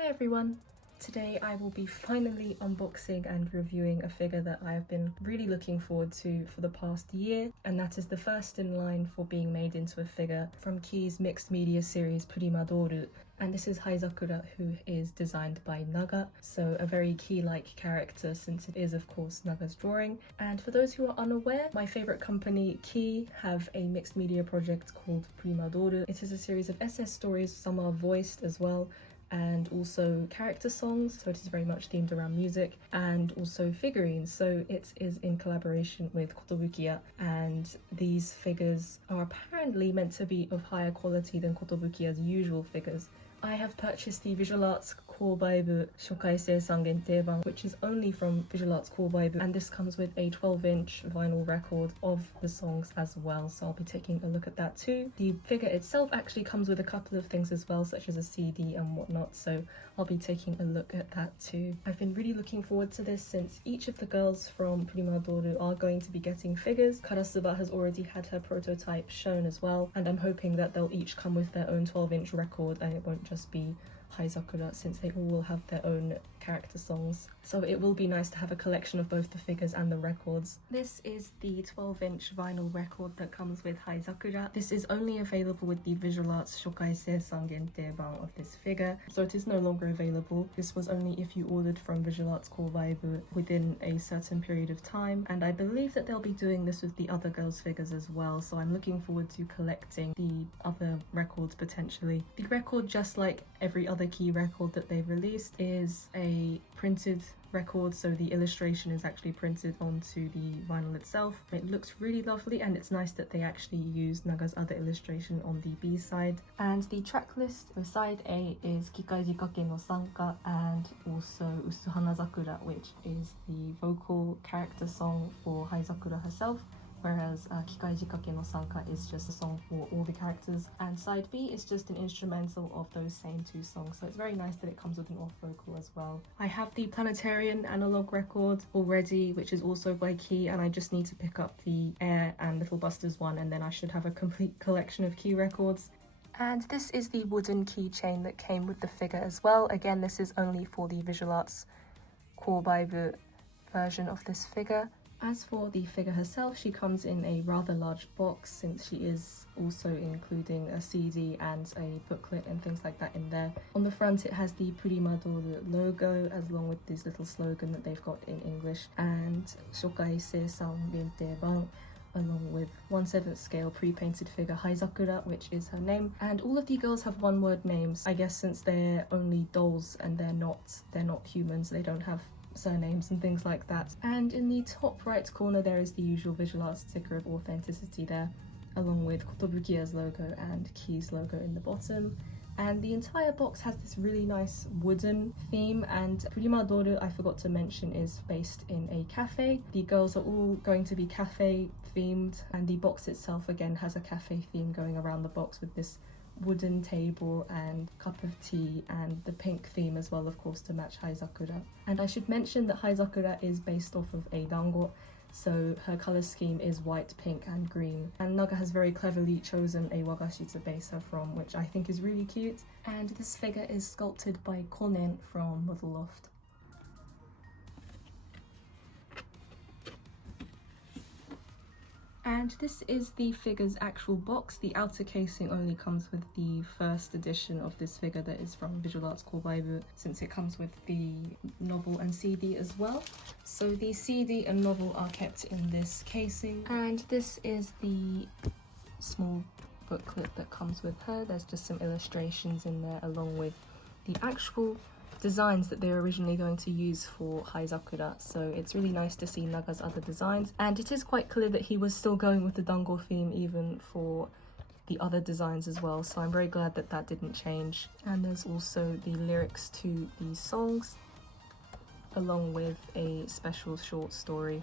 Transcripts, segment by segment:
Hi everyone! Today I will be finally unboxing and reviewing a figure that I have been really looking forward to for the past year, and that is the first in line for being made into a figure from Key's mixed media series Prima dooru. And this is Haizakura, who is designed by Naga, so a very Key-like character since it is of course Naga's drawing. And for those who are unaware, my favourite company Key have a mixed media project called Prima dooru. It is a series of SS stories, some are voiced as well, and also character songs, so it is very much themed around music, and also figurines, so it is in collaboration with Kotobukiya, and these figures are apparently meant to be of higher quality than Kotobukiya's usual figures. I have purchased the Visual Arts Koubaibu Shokai Seisan Gentei Ban, which is only from Visual Arts Koubaibu, and this comes with a 12-inch vinyl record of the songs as well, so I'll be taking a look at that too. The figure itself actually comes with a couple of things as well, such as a CD and whatnot, so I'll be taking a look at that too. I've been really looking forward to this since each of the girls from Prima dooru are going to be getting figures. Karasuba has already had her prototype shown as well, and I'm hoping that they'll each come with their own 12-inch record and it won't just be Haizakura, since they all will have their own character songs. So it will be nice to have a collection of both the figures and the records. This is the 12-inch vinyl record that comes with Haizakura. This is only available with the Visual Arts Shokai Seisan Gentei Ban of this figure, so it is no longer available. This was only if you ordered from Visual Arts Koubaibu within a certain period of time, and I believe that they'll be doing this with the other girls' figures as well, so I'm looking forward to collecting the other records potentially. The record, just like every other Key record that they've released, is a printed record, so the illustration is actually printed onto the vinyl itself. It looks really lovely, and it's nice that they actually use Naga's other illustration on the B side. And the track list for side A is Kikai Jikake no Sanka and also Usuhanazakura, which is the vocal character song for Haizakura herself, whereas Kikai Jikake no Sanka is just a song for all the characters, and side B is just an instrumental of those same two songs, so it's very nice that it comes with an off vocal as well. I have the Planetarian analog record already, which is also by Key, and I just need to pick up the Air and Little Busters one, and then I should have a complete collection of Key records. And this is the wooden keychain that came with the figure as well. Again, this is only for the Visual Arts Koubaibu version of this figure. As for the figure herself, she comes in a rather large box, since she is also including a CD and a booklet and things like that in there. On the front it has the Prima dooru logo, as along with this little slogan that they've got in English, and Shokai Seisan Gentei Ban, along with 1/7 scale pre-painted figure Haizakura, which is her name. And all of the girls have one-word names, I guess, since they're only dolls and they're not humans, they don't have surnames and things like that. And in the top right corner there is the usual Visual Arts sticker of authenticity there, along with Kotobukiya's logo and Key's logo in the bottom. And the entire box has this really nice wooden theme, and Prima dooru, I forgot to mention, is based in a cafe. The girls are all going to be cafe themed, and the box itself again has a cafe theme going around the box with this wooden table and cup of tea, and the pink theme as well, of course, to match Haizakura. And I should mention that Haizakura is based off of a dango, so her colour scheme is white, pink and green, and Naga has very cleverly chosen a wagashi to base her from, which I think is really cute. And this figure is sculpted by Konen from Model Loft. And this is the figure's actual box. The outer casing only comes with the first edition of this figure that is from Visual Arts Koubaibu, since it comes with the novel and CD as well. So the CD and novel are kept in this casing. And this is the small booklet that comes with her. There's just some illustrations in there, along with the actual designs that they were originally going to use for Haizakura, so it's really nice to see Naga's other designs. And it is quite clear that he was still going with the dango theme even for the other designs as well, so I'm very glad that that didn't change. And there's also the lyrics to these songs, along with a special short story.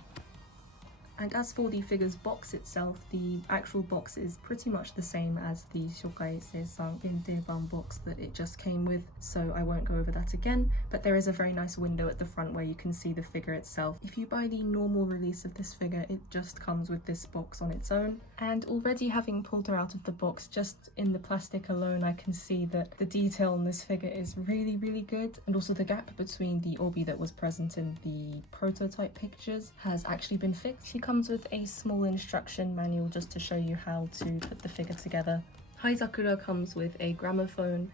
And as for the figure's box itself, the actual box is pretty much the same as the Shokai Seisan Genteban box that it just came with, so I won't go over that again, but there is a very nice window at the front where you can see the figure itself. If you buy the normal release of this figure, it just comes with this box on its own. And already having pulled her out of the box, just in the plastic alone, I can see that the detail on this figure is really, really good. And also the gap between the obi that was present in the prototype pictures has actually been fixed. She comes with a small instruction manual just to show you how to put the figure together. Haizakura comes with a gramophone,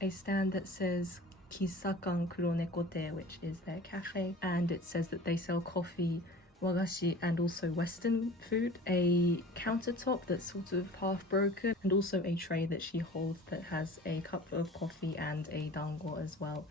a stand that says Kisakan Kuronekote, which is their cafe, and it says that they sell coffee, wagashi, and also Western food, a countertop that's sort of half broken, and also a tray that she holds that has a cup of coffee and a dango as well.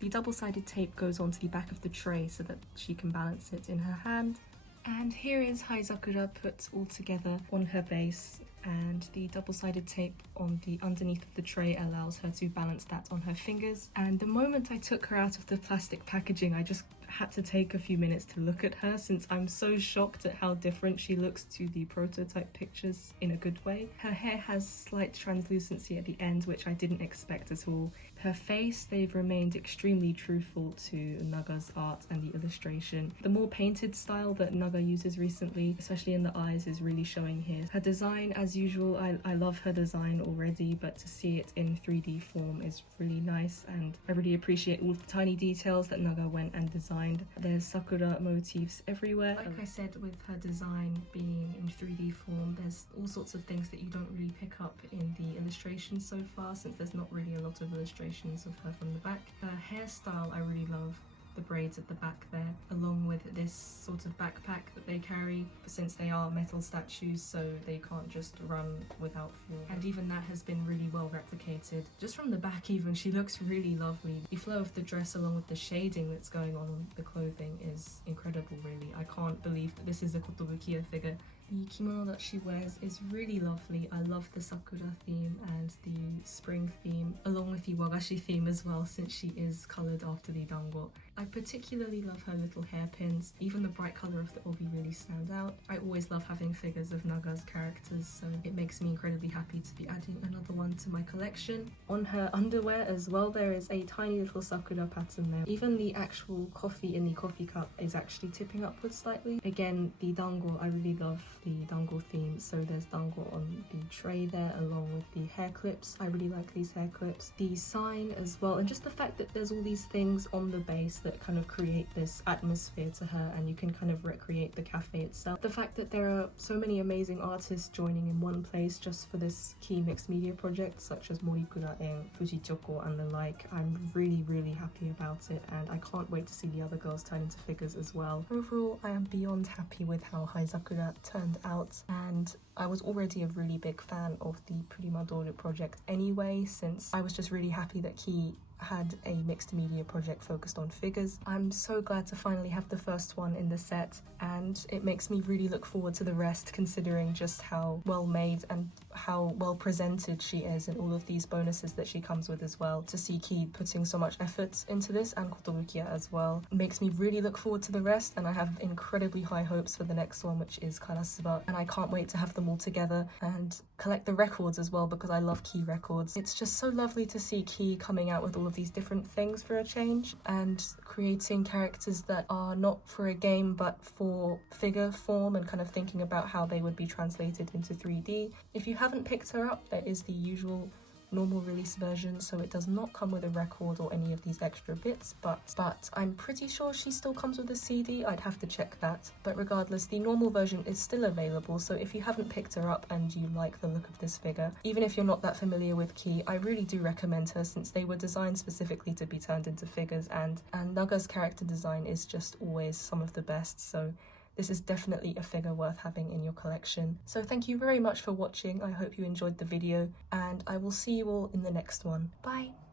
The double-sided tape goes onto the back of the tray so that she can balance it in her hand. And here is Haizakura put all together on her base, and the double-sided tape on the underneath of the tray allows her to balance that on her fingers. And the moment I took her out of the plastic packaging, I just had to take a few minutes to look at her, since I'm so shocked at how different she looks to the prototype pictures in a good way. Her hair has slight translucency at the end, which I didn't expect at all. Her face, they've remained extremely truthful to Naga's art and the illustration. The more painted style that Naga uses recently, especially in the eyes, is really showing here. Her design, as usual, I love her design already, but to see it in 3D form is really nice, and I really appreciate all the tiny details that Naga went and designed. There's sakura motifs everywhere. Like I said, with her design being in 3D form, there's all sorts of things that you don't really pick up in the illustrations so far, since there's not really a lot of illustrations of her from the back. Her hairstyle, I really love. The braids at the back there, along with this sort of backpack that they carry, since they are metal statues, so they can't just run without fuel. And even that has been really well replicated. Just from the back even, she looks really lovely. The flow of the dress along with the shading that's going on the clothing is incredible, really. I can't believe that this is a Koto Bukiya figure. The kimono that she wears is really lovely. I love the sakura theme and the spring theme, along with the wagashi theme as well, since she is coloured after the dango. I particularly love her little hairpins. Even the bright colour of the obi really stand out. I always love having figures of Naga's characters, so it makes me incredibly happy to be adding another one to my collection. On her underwear as well, there is a tiny little sakura pattern there. Even the actual coffee in the coffee cup is actually tipping upwards slightly. Again, the dango, I really love the dango theme, so there's dango on the tray there along with the hair clips. I really like these hair clips. The sign as well, and just the fact that there's all these things on the base that kind of create this atmosphere to her, and you can kind of recreate the cafe itself. The fact that there are so many amazing artists joining in one place just for this key mixed media project, such as Morikura and Fujichoko and the like, I'm really, really happy about it, and I can't wait to see the other girls turn into figures as well. Overall, I am beyond happy with how Haizakura turned out, and I was already a really big fan of the Prima Dōru project anyway, since I was just really happy that Key had a mixed media project focused on figures. I'm so glad to finally have the first one in the set, and it makes me really look forward to the rest, considering just how well made and how well presented she is, and all of these bonuses that she comes with as well. To see Key putting so much effort into this, and Koto Bukiya as well, makes me really look forward to the rest, and I have incredibly high hopes for the next one, which is Karasuba, and I can't wait to have them all together and collect the records as well, because I love Key records. It's just so lovely to see Key coming out with all of these different things for a change, and creating characters that are not for a game but for figure form, and kind of thinking about how they would be translated into 3D. If you haven't picked her up, there is the usual normal release version, so it does not come with a record or any of these extra bits, but I'm pretty sure she still comes with a CD. I'd have to check that, but regardless, the normal version is still available, so if you haven't picked her up and you like the look of this figure, even if you're not that familiar with Key, I really do recommend her, since they were designed specifically to be turned into figures, and Naga's character design is just always some of the best, so this is definitely a figure worth having in your collection. So thank you very much for watching. I hope you enjoyed the video, and I will see you all in the next one. Bye!